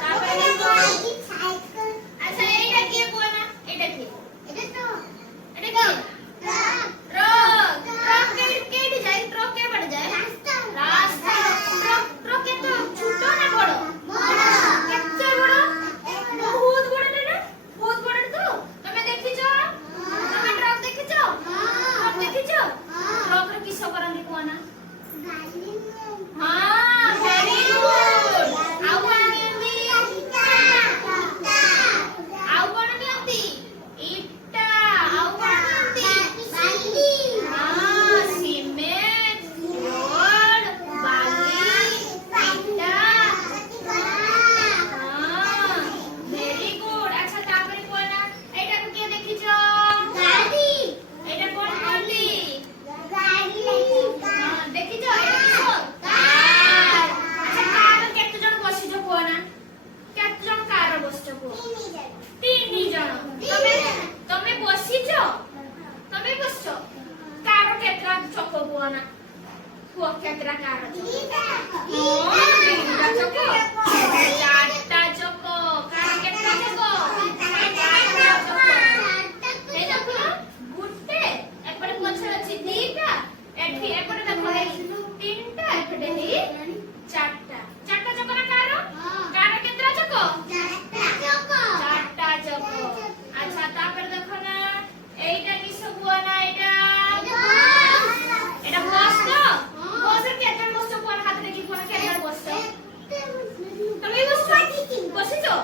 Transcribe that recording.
তারপরে দেখো আচ্ছা এইটা কি কোন না এটা কি এটা কি ট্রাক কেটে যায় ট্রাক কে পড়ে যায় রাস্তা ট্রাক কে তো ছোট না বড় কেতে বড় বহুত বড় না বহুত বড় তো তুমি দেখিছো তুমি ট্রাক দেখিছো ট্রাক দেখিছো ট্রাক রে কিস করନ୍ତି কোন না हां वेरी गुड आउ कोन नियंती आउ कोन नियंती इट्टा आउ कोन नियंती बाली हां सीमेंट रोड बाली इट्टा हां वेरी गुड अच्छा तापर कोन एटा को के देखिছো गाड़ी एटा कोन बोलली गाड़ी हां देखिছো एटा किसो तीन जण तमे बसिछ तमे बसछ कार केतरा चक बुआना हुआ केतरा कार दीटा चक चारटा चक कार केतरा चक चारटा चक ए देखो गुटे एपटे पछर अछि दीटा एठी एपटे देखो तीनटा एपटे ही चारटा चारटा चक ना कार केतरा चक अच्छा तापर देखो ना एटा की सब हुआ ना एटा बस तो बस के केतना बस को हाथ रे की कोन केतना बस तो তুমি বসছো